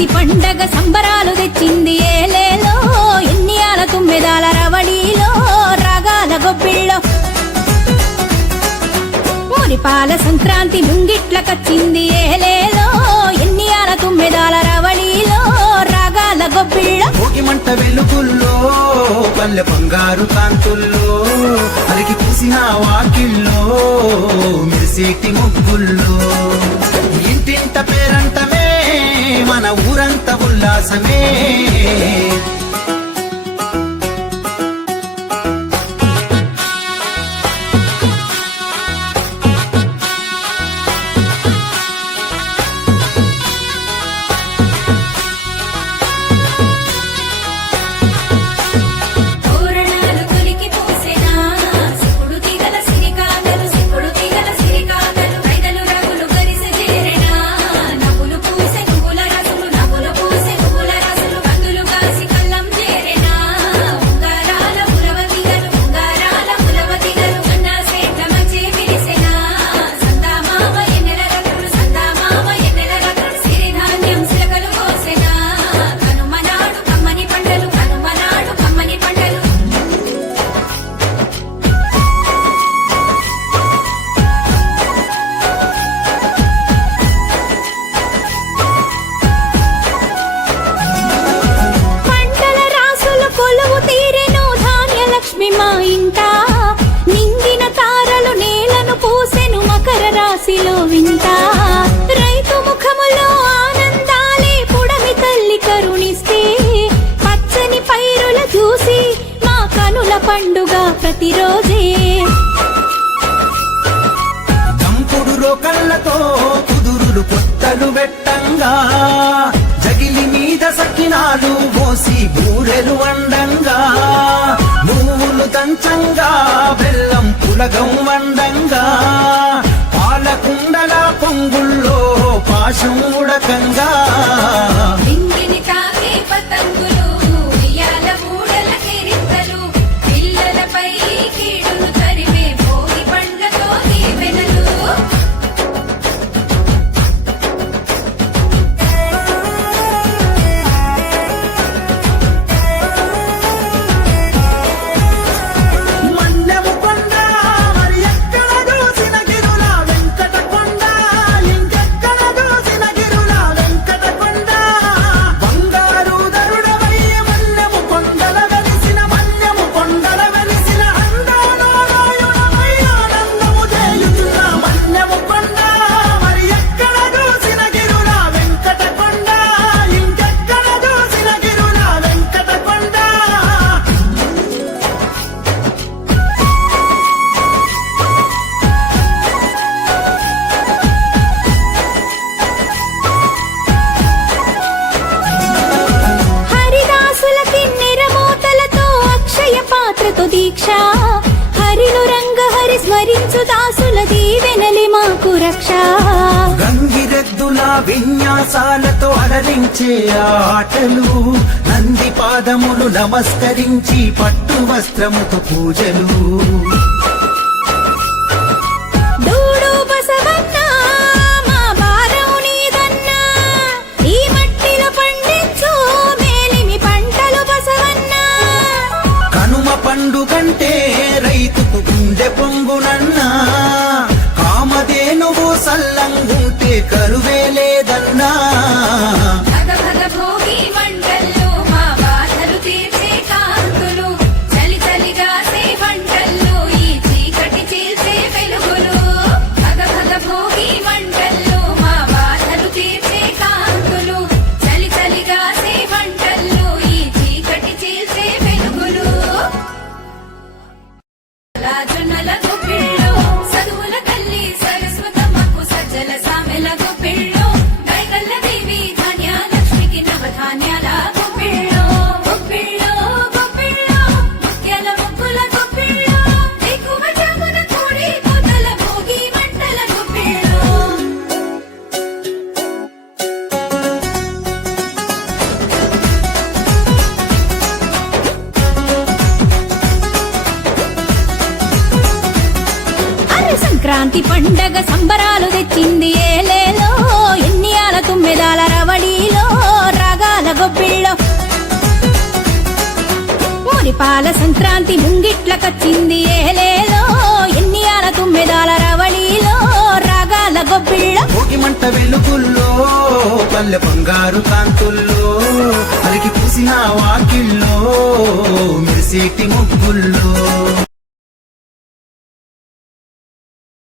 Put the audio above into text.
సంక్రాంతి పండగ సంబరాలు తెచ్చింది ఏలేలో ఎన్నియాల తుమ్మెదాల రవళిలో రాగాల గొబ్బిళ్ళో మురిపాల సంక్రాంతి ముంగిట్లకొచ్చింది ఏలేలో ఎన్నియాల తుమ్మెదాల రవళిలో రాగాల గొబ్బిళ్ళో భోగి మంట వెలుగుల్లో పల్లె బంగారు కాంతుల్లో అలిగి పూసిన వాకిల్లో మెరిసేటి ముగ్గుల్లో ఇంటింట పేరంటమే మన ఊరంత ఉల్లాసమే వింత రైతు ముఖములో ఆనందాలే పుడమి తల్లి కరుణిస్తే పచ్చని పైరుల చూసి మా కనుల పండుగ ప్రతిరోజే దంపుడు రోకళ్ళతో కుదురులు కొత్తలు వెట్టంగా జగిలి మీద సకినాలు మోసి బూరెలు వండంగా నువ్వులు దంచంగా బెల్లం పులగం వండంగా పాలకుండల పొంగుల్లో పాశం ఉడకంగా ఇంగిని తాగే పతంగులు ఉయ్యాల ఊడల కిరీటలు పిల్లలపై కీడును తరిమే భోగి పండ్లతో దీవెనలు దీక్ష హరిను రంగ హరి స్మరించు దాసుల దీవెనలి మాకు రక్ష గంగిరెద్దుల విన్యాసాలతో అలరించే ఆటలు నంది పాదములు నమస్కరించి పట్టు వస్త్రముతో పూజలు పండుగంటే రైతుకు గుండె పొంగునన్నా కామధేనువు సల్లంగుంటే కరువే లేదన్నా సంక్రాంతి పండగ సంబరాలు తెచ్చింది ఏలేలో ఎన్నియాల తుమ్మెదాల రవళిలో దీపాల సంక్రాంతి ముంగిట్లకొచ్చింది ఏలేలో ఎన్నియాల తుమ్మెదాల రవళిలో రాగాల గొబ్బిళ్ళ భోగి మంట వెలుగుల్లో పల్లె బంగారు కాంతుల్లో అలికి పూసిన వాకిల్లో మెరిసేటి ముగ్గుల్లో